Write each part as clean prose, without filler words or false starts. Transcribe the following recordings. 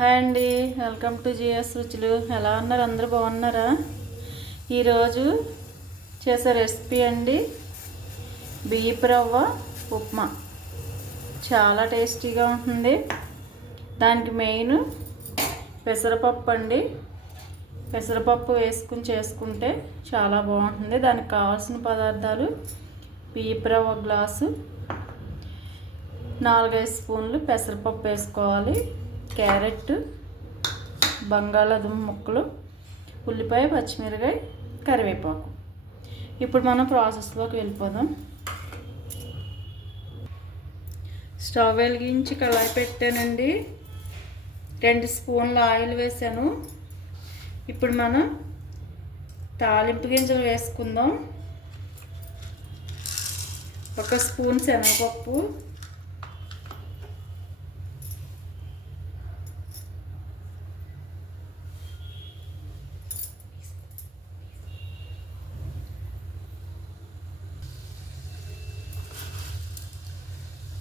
Hi అండి, welcome to GS రుచులు. ఎలా ఉన్నారు? అందరూ బాగున్నారా? ఈరోజు చేసే రెసిపీ అండి బియ్యపు రవ్వ ఉప్మా. చాలా టేస్టీగా ఉంటుంది. దానికి మెయిన్ పెసరపప్పు అండి. పెసరపప్పు వేసుకుని చేసుకుంటే చాలా బాగుంటుంది. దానికి కావాల్సిన పదార్థాలు: బియ్యపు రవ్వ గ్లాసు, 4-5 స్పూన్లు పెసరపప్పు వేసుకోవాలి, క్యారెట్, బంగాళాదుంప ముక్కలు, ఉల్లిపాయ, పచ్చిమిరకాయ, కరివేపాకు. ఇప్పుడు మనం ప్రాసెస్లోకి వెళ్ళిపోదాం. స్టవ్ వెలిగించి కళాయి పెట్టానండి. 2 స్పూన్ల ఆయిల్ వేసాను. ఇప్పుడు మనం తాలింపు గింజలు వేసుకుందాం. 1 స్పూన్ శనగపప్పు,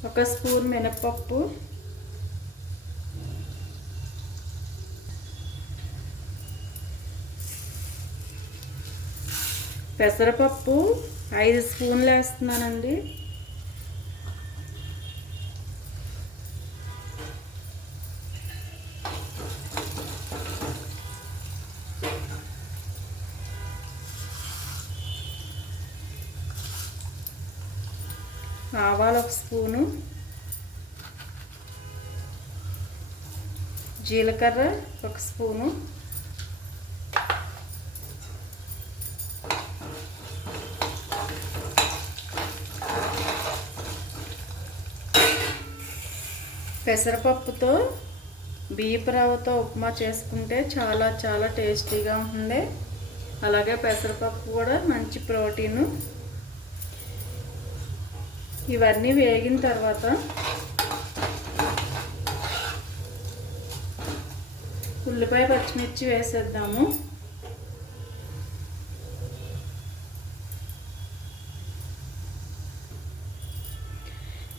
1 స్పూన్ మినపప్పు, పెసరపప్పు 5 స్పూన్లు వేస్తున్నానండి. ఆవాలు 1 స్పూను, జీలకర్ర 1 స్పూను, పెసరపప్పుతో బియ్యపు రవ్వతో ఉప్మా చేసుకుంటే చాలా టేస్టీగా ఉంటుంది. అలాగే పెసరపప్పు కూడా మంచి ప్రోటీను. ఇవన్నీ వేగిన తర్వాత ఉల్లిపాయ, పచ్చిమిర్చి వేసేద్దాము.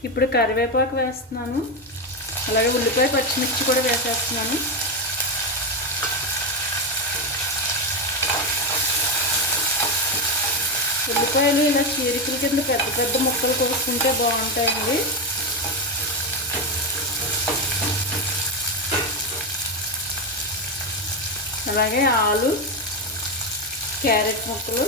ఇప్పుడు కరివేపాకు వేస్తున్నాను. అలాగే ఉల్లిపాయ, పచ్చిమిర్చి కూడా వేసేస్తున్నాను. ఉల్లిపాయలు ఇలా చీరికల కింద పెద్ద ముక్కలు కోసుకుంటే బాగుంటాయండి. అలాగే ఆలు, క్యారెట్ ముక్కలు,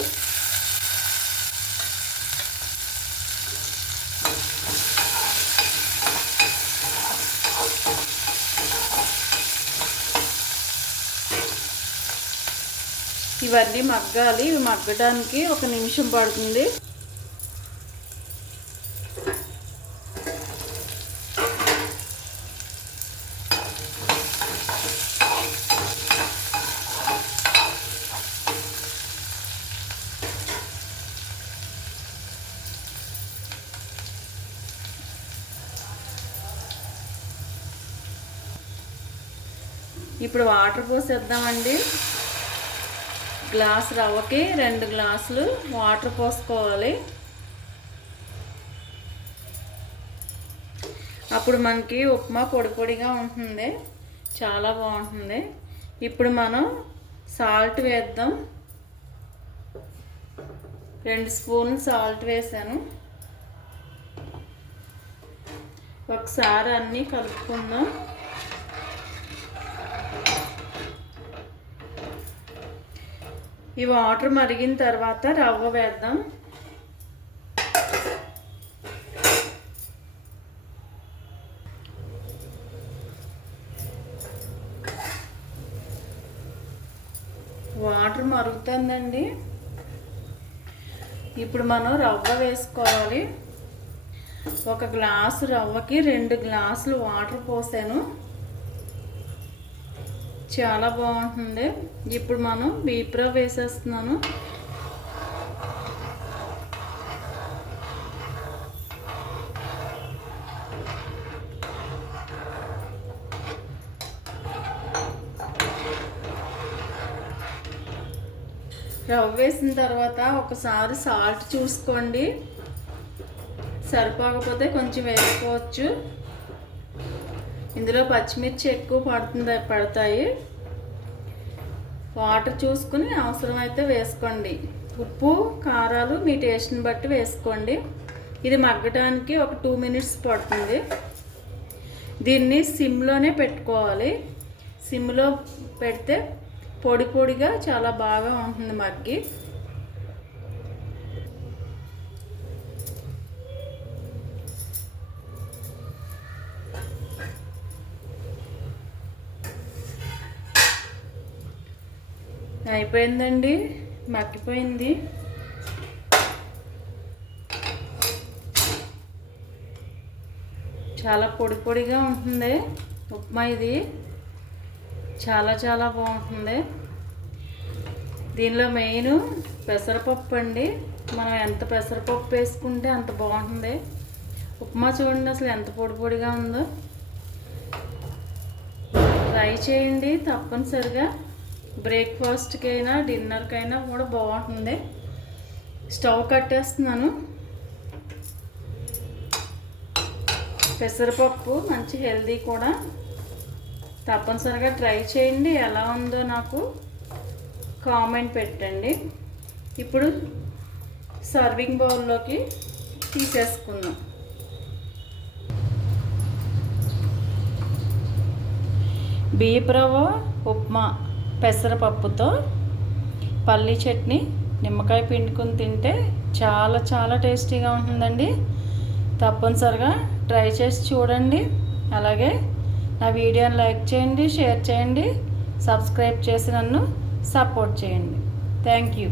ఇవన్నీ మగ్గాలి. ఇవి మగ్గడానికి 1 నిమిషం పడుతుంది. ఇప్పుడు వాటర్ పోసేద్దామండి. గ్లాస్ రవ్వకి 2 గ్లాసులు వాటర్ పోసుకోవాలి. అప్పుడు మనకి ఉప్మా పొడిగా ఉంటుంది, చాలా బాగుంటుంది. ఇప్పుడు మనం సాల్ట్ వేద్దాం. 2 స్పూన్లు సాల్ట్ వేసాను. ఒకసారి అన్నీ కలుపుకుందాం. ఈ వాటర్ మరిగిన తర్వాత రవ్వ వేద్దాం. వాటర్ మరుగుతుందండి. ఇప్పుడు మనం రవ్వ వేసుకోవాలి. 1 గ్లాసు రవ్వకి 2 గ్లాసులు వాటర్ పోసాను. చాలా బాగుంటుంది. ఇప్పుడు మనం బియ్యపు రవ్వ వేసేస్తున్నాను. రవ్వ వేసిన తర్వాత ఒకసారి సాల్ట్ చూసుకోండి. సరిపోకపోతే కొంచెం వేసుకోవచ్చు. ఇందులో పచ్చిమిర్చి ఎక్కువ పడతాయి. వాటర్ చూసుకుని అవసరమైతే వేసుకోండి. ఉప్పు కారాలు మీ టేస్ట్ని బట్టి వేసుకోండి. ఇది మగ్గడానికి ఒక 2 మినిట్స్ పడుతుంది. దీన్ని సిమ్లోనే పెట్టుకోవాలి. సిమ్లో పెడితే పొడి పొడిగా చాలా బాగా ఉంటుంది మగ్గి. అయిపోయిందండి, మగ్గిపోయింది. చాలా పొడి పొడిగా ఉంటుంది ఉప్మా. ఇది చాలా చాలా బాగుంటుంది. దీనిలో మెయిన్ పెసరపప్పు అండి. మనం ఎంత పెసరపప్పు వేసుకుంటే అంత బాగుంటుంది ఉప్మా. చూడండి అసలు ఎంత పొడి పొడిగా ఉందో. ట్రై చేయండి తప్పనిసరిగా. బ్రేక్ఫాస్ట్కైనా డిన్నర్కైనా కూడా బాగుంటుంది. స్టవ్ కట్టేస్తున్నాను. పెసరపప్పు మంచి హెల్దీ కూడా. తప్పనిసరిగా ట్రై చేయండి. ఎలా ఉందో నాకు కామెంట్ పెట్టండి. ఇప్పుడు సర్వింగ్ బౌల్లోకి తీసేసుకుందాం. బియ్యపు రవ్వ ఉప్మా పెసరపప్పుతో పల్లీ చట్నీ, నిమ్మకాయ పిండుకొని తింటే చాలా చాలా టేస్టీగా ఉంటుందండి. తప్పనిసరిగా ట్రై చేసి చూడండి. అలాగే నా వీడియోని లైక్ చేయండి, షేర్ చేయండి, సబ్స్క్రైబ్ చేసి నన్ను సపోర్ట్ చేయండి. Thank you.